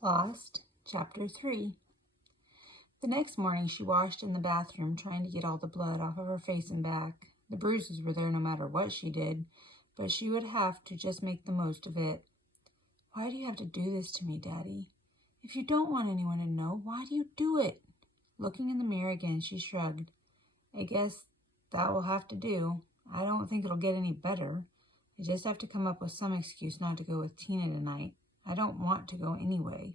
Lost, Chapter 3. The next morning she washed in the bathroom, trying to get all the blood off of her face and back. The bruises were there no matter what she did, but she would have to just make the most of it. Why do you have to do this to me, Daddy? If you don't want anyone to know, why do you do it? Looking in the mirror again, she shrugged. I guess that will have to do. I don't think it'll get any better. I just have to come up with some excuse not to go with Tina tonight. I don't want to go anyway.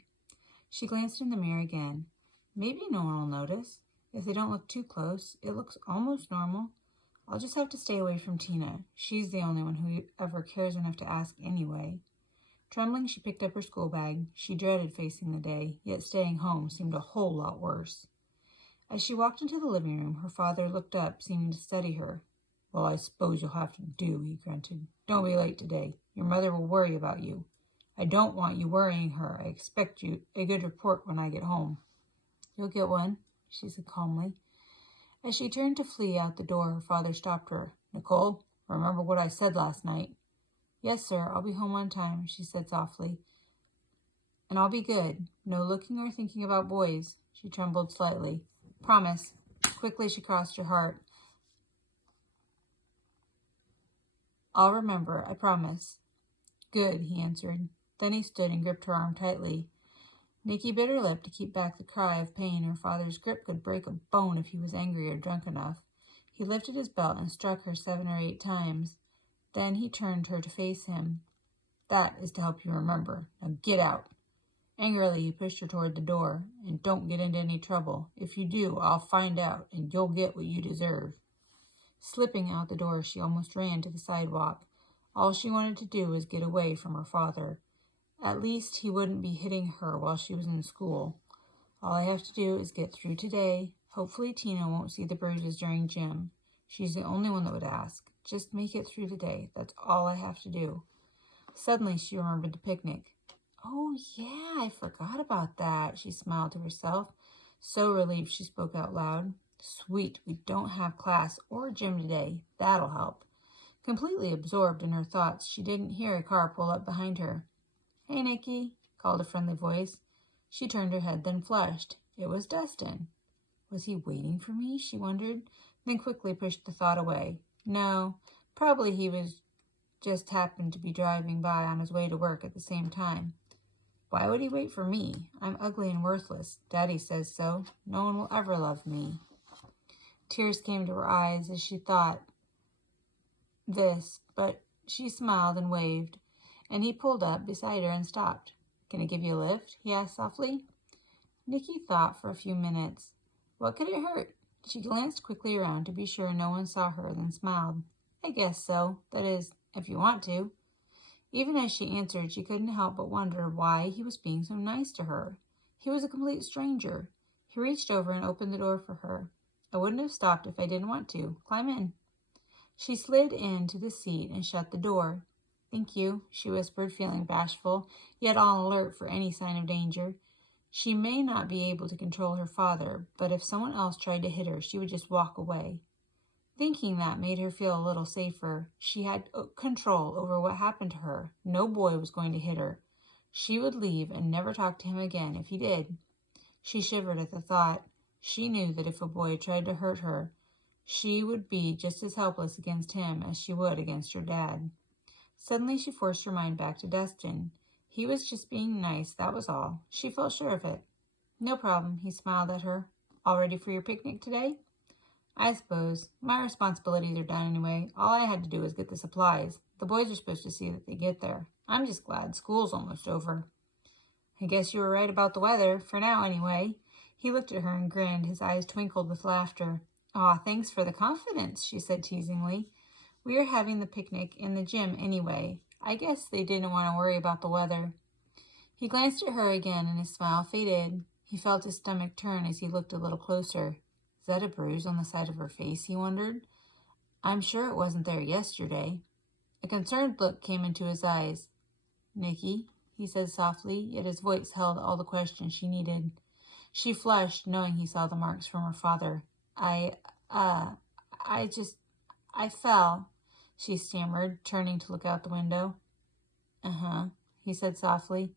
She glanced in the mirror again. Maybe no one will notice. If they don't look too close, it looks almost normal. I'll just have to stay away from Tina. She's the only one who ever cares enough to ask anyway. Trembling, she picked up her school bag. She dreaded facing the day, yet staying home seemed a whole lot worse. As she walked into the living room, her father looked up, seeming to study her. Well, I suppose you'll have to do, he grunted. Don't be late today. Your mother will worry about you. I don't want you worrying her. I expect you a good report when I get home. You'll get one, she said calmly. As she turned to flee out the door, her father stopped her. Nicole, remember what I said last night? Yes, sir, I'll be home on time, she said softly. And I'll be good. No looking or thinking about boys. She trembled slightly. Promise. Quickly she crossed her heart. I'll remember, I promise. Good, he answered. Then he stood and gripped her arm tightly. Nikki bit her lip to keep back the cry of pain. Her father's grip could break a bone if he was angry or drunk enough. He lifted his belt and struck her 7 or 8 times. Then he turned her to face him. That is to help you remember. Now get out. Angrily, he pushed her toward the door. And don't get into any trouble. If you do, I'll find out, and you'll get what you deserve. Slipping out the door, she almost ran to the sidewalk. All she wanted to do was get away from her father. At least he wouldn't be hitting her while she was in school. All I have to do is get through today. Hopefully Tina won't see the bruises during gym. She's the only one that would ask. Just make it through today. That's all I have to do. Suddenly she remembered the picnic. Oh, yeah, I forgot about that, she smiled to herself, so relieved she spoke out loud. Sweet, we don't have class or gym today. That'll help. Completely absorbed in her thoughts, she didn't hear a car pull up behind her. Hey, Nikki, called a friendly voice. She turned her head, then flushed. It was Dustin. Was he waiting for me? She wondered, then quickly pushed the thought away. No, probably he was just happened to be driving by on his way to work at the same time. Why would he wait for me? I'm ugly and worthless. Daddy says so. No one will ever love me. Tears came to her eyes as she thought this, but she smiled and waved, and he pulled up beside her and stopped. Can I give you a lift? He asked softly. Nikki thought for a few minutes. What could it hurt? She glanced quickly around to be sure no one saw her, then smiled. I guess so. That is, if you want to. Even as she answered, she couldn't help but wonder why he was being so nice to her. He was a complete stranger. He reached over and opened the door for her. I wouldn't have stopped if I didn't want to. Climb in. She slid into the seat and shut the door. Thank you, she whispered, feeling bashful, yet on alert for any sign of danger. She may not be able to control her father, but if someone else tried to hit her, she would just walk away. Thinking that made her feel a little safer. She had control over what happened to her. No boy was going to hit her. She would leave and never talk to him again if he did. She shivered at the thought. She knew that if a boy tried to hurt her, she would be just as helpless against him as she would against her dad. Suddenly she forced her mind back to Dustin. He was just being nice, that was all. She felt sure of it. No problem, he smiled at her. All ready for your picnic today? I suppose. My responsibilities are done anyway. All I had to do was get the supplies. The boys are supposed to see that they get there. I'm just glad school's almost over. I guess you were right about the weather, for now anyway. He looked at her and grinned. His eyes twinkled with laughter. Aw, thanks for the confidence, she said teasingly. We are having the picnic in the gym anyway. I guess they didn't want to worry about the weather. He glanced at her again and his smile faded. He felt his stomach turn as he looked a little closer. Is that a bruise on the side of her face, he wondered. I'm sure it wasn't there yesterday. A concerned look came into his eyes. Nikki, he said softly, yet his voice held all the question she needed. She flushed, knowing he saw the marks from her father. I fell, she stammered, turning to look out the window. Uh-huh, he said softly.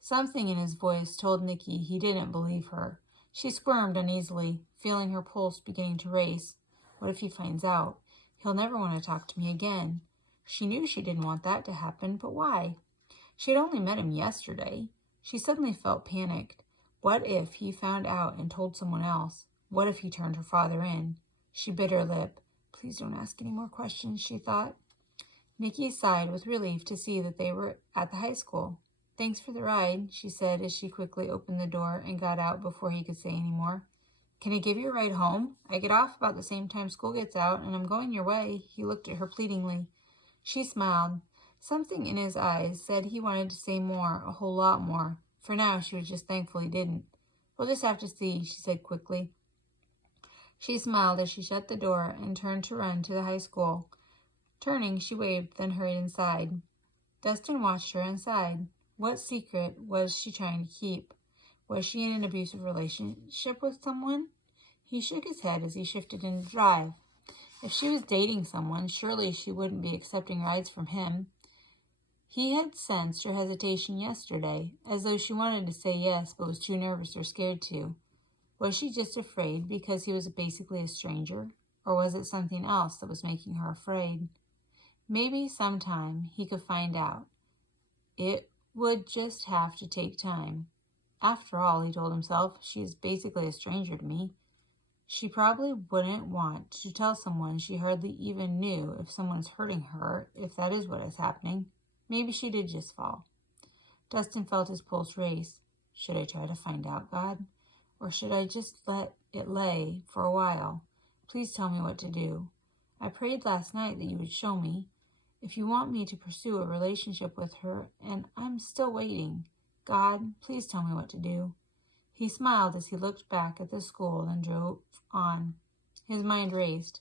Something in his voice told Nicky he didn't believe her. She squirmed uneasily, feeling her pulse beginning to race. What if he finds out? He'll never want to talk to me again. She knew she didn't want that to happen, but why? She had only met him yesterday. She suddenly felt panicked. What if he found out and told someone else? What if he turned her father in? She bit her lip. Please don't ask any more questions, she thought. Nicky sighed with relief to see that they were at the high school. Thanks for the ride, she said as she quickly opened the door and got out before he could say any more. Can I give you a ride home? I get off about the same time school gets out, and I'm going your way. He looked at her pleadingly. She smiled. Something in his eyes said he wanted to say more, a whole lot more. For now, she was just thankful he didn't. We'll just have to see, she said quickly. She smiled as she shut the door and turned to run to the high school. Turning, she waved, then hurried inside. Dustin watched her inside. What secret was she trying to keep? Was she in an abusive relationship with someone? He shook his head as he shifted into drive. If she was dating someone, surely she wouldn't be accepting rides from him. He had sensed her hesitation yesterday, as though she wanted to say yes but was too nervous or scared to. Was she just afraid because he was basically a stranger? Or was it something else that was making her afraid? Maybe sometime he could find out. It would just have to take time. After all, he told himself, she is basically a stranger to me. She probably wouldn't want to tell someone she hardly even knew if someone's hurting her, if that is what is happening. Maybe she did just fall. Dustin felt his pulse race. Should I try to find out, God? Or should I just let it lay for a while? Please tell me what to do. I prayed last night that you would show me. If you want me to pursue a relationship with her, and I'm still waiting, God, please tell me what to do. He smiled as he looked back at the school and drove on. His mind raced.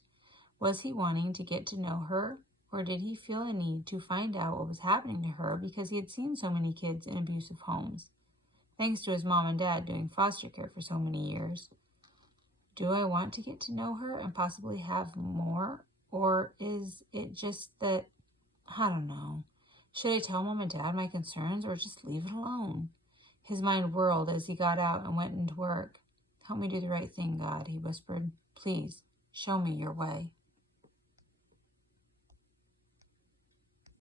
Was he wanting to get to know her, or did he feel a need to find out what was happening to her because he had seen so many kids in abusive homes, thanks to his mom and dad doing foster care for so many years? Do I want to get to know her and possibly have more, or is it just that, I don't know. Should I tell Mom and Dad my concerns or just leave it alone? His mind whirled as he got out and went into work. Help me do the right thing, God, he whispered. Please, show me your way.